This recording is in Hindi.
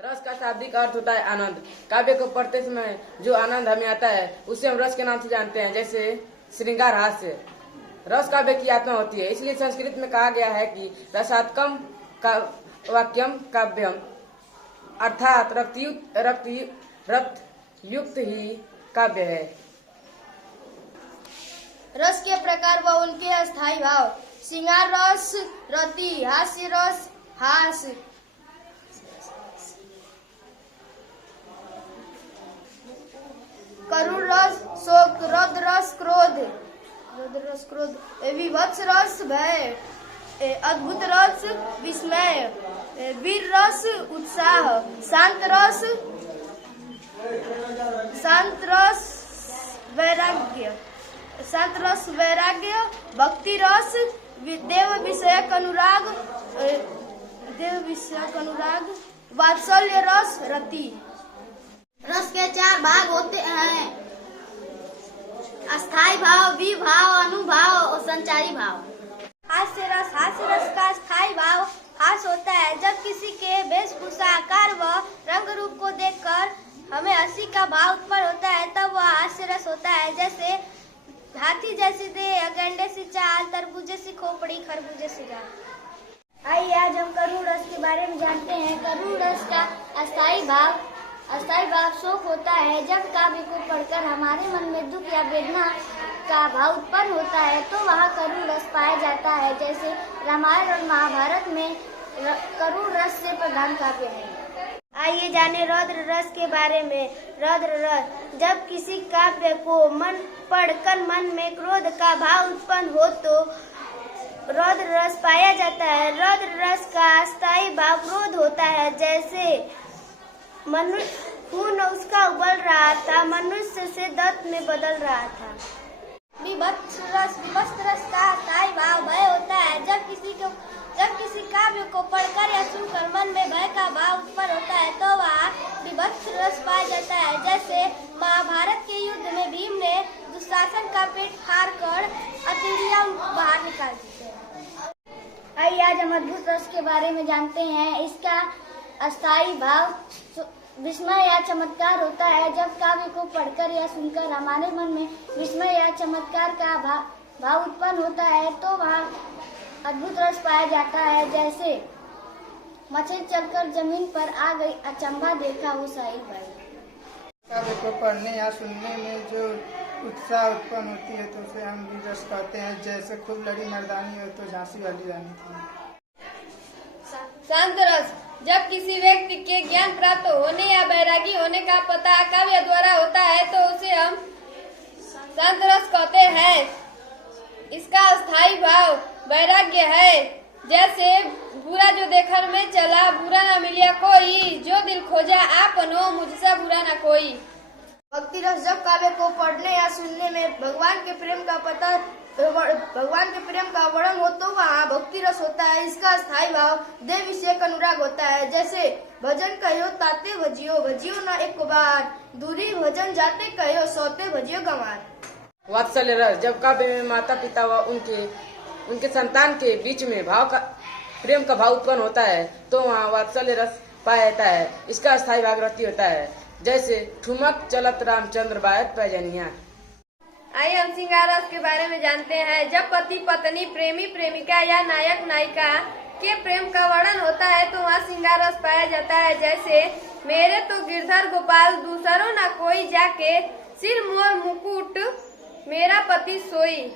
रस का शाब्दिक अर्थ होता है आनंद। काव्य को पढ़ते समय जो आनंद हमें आता है उसे हम रस के नाम से जानते हैं, जैसे श्रृंगार हास्य। रस काव्य की आत्मा होती है, इसलिए संस्कृत में कहा गया है कि रसात्मकम वाक्यम काव्यम, अर्थात रक्त युक्त ही काव्य है। रस के प्रकार व उनके अस्थायी भाव। श्रृंगार रस रति, हास्य रस हास, करुण रस शोक, रौद्र रस क्रोध, विभत्स रस भय, अद्भुत रस विस्मय, वीर रस उत्साह, शांत रस वैराग्य, भक्ति रस देव विषयक अनुराग, वात्सल्य रस रति। रस के चार भाग होते हैं: अस्थायी भाव, विभाव, अनुभाव और संचारी भाव। हास्य रस का अस्थायी भाव हास होता है। जब किसी के वेशभूषा, आकार व रंग रूप को देखकर हमें हंसी का भाव उत्पन्न होता है, तब वह हास्य रस होता है। जैसे हाथी जैसी देह, गंडे सी चाल, तरबूजे सी खोपड़ी, खरबूजे सी गाल। आइए आज हम करुण रस के बारे में जानते हैं। करुण रस का अस्थायी भाव शोक होता है। जब काव्य को पढ़कर हमारे मन में दुख या वेदना का भाव उत्पन्न होता है तो वहाँ करुण रस पाया जाता है। जैसे रामायण और महाभारत में करुण रस से प्रधान काव्य है। आइए जाने रौद्र रस के बारे में। रौद्र रस, जब किसी काव्य को पढ़कर मन में क्रोध का भाव उत्पन्न हो तो रौद्र रस पाया जाता है। रौद्र रस का अस्थायी भाव क्रोध होता है। जैसे खून उसका उबल रहा था, मनुष्य से दत्त में बदल रहा था। विभत्स रस का अस्थायी भाव भय होता है। जब किसी काव्य को पढ़कर या सुनकर मन में भय का भाव उत्पन्न होता है तो वहाँ विभत्स रस पाया जाता है। जैसे महाभारत के युद्ध में भीम ने दुशासन का पेट फाड़कर अतुलिया बाहर निकाल दिया। आइए आज हम अद्भुत रस के बारे में जानते हैं। इसका अस्थायी भाव विस्मय या चमत्कार होता है। जब काव्य को पढ़कर या सुनकर हमारे मन में विस्मय या चमत्कार का भाव उत्पन्न होता है तो वहाँ अद्भुत रस पाया जाता है। जैसे मछली चलकर जमीन पर आ गई, अचंभा देखा वो साहिल भाई। काव्य को पढ़ने या सुनने में जो उत्साह उत्पन्न होती है तो उसे हम भी रस कहते हैं। जैसे खूब लड़ी मर्दानी हो तो झांसी वाली रानी थी। शांत रस, जब किसी व्यक्ति के ज्ञान प्राप्त होने या बैरागी होने का पता काव्य द्वारा होता है तो उसे हम शांत रस कहते हैं। इसका अस्थायी भाव वैराग्य है। जैसे बुरा जो देखर में चला, बुरा न मिलिया कोई, जो दिल खोजा आपनो, मुझसे बुरा न कोई। भक्ति रस, जब काव्य को पढ़ने या सुनने में भगवान के प्रेम का वर्णन हो तो वहाँ भक्ति रस होता है। इसका स्थायी भाव देव विषयक अनुराग होता है। जैसे भजन कहो ताते भजियो न एक बार, दूरी भजन जाते कहो सोते भजियो गंवार। वात्सल्य रस, जब काव्य में माता पिता व उनके संतान के बीच में प्रेम का भाव उत्पन्न होता है तो वहाँ वात्सल्य रस पाया जाता है। इसका स्थायी भाग रति होता है। जैसे ठुमक चलत रामचंद्र बायत पैजनिया। आइए हम श्रृंगार रस के बारे में जानते हैं। जब पति पत्नी, प्रेमी प्रेमिका या नायक नायिका के प्रेम का वर्णन होता है तो वहाँ श्रृंगार रस पाया जाता है। जैसे मेरे तो गिरधर गोपाल, दूसरों ना कोई जाके, सिर मोर मुकुट मेरा पति सोई।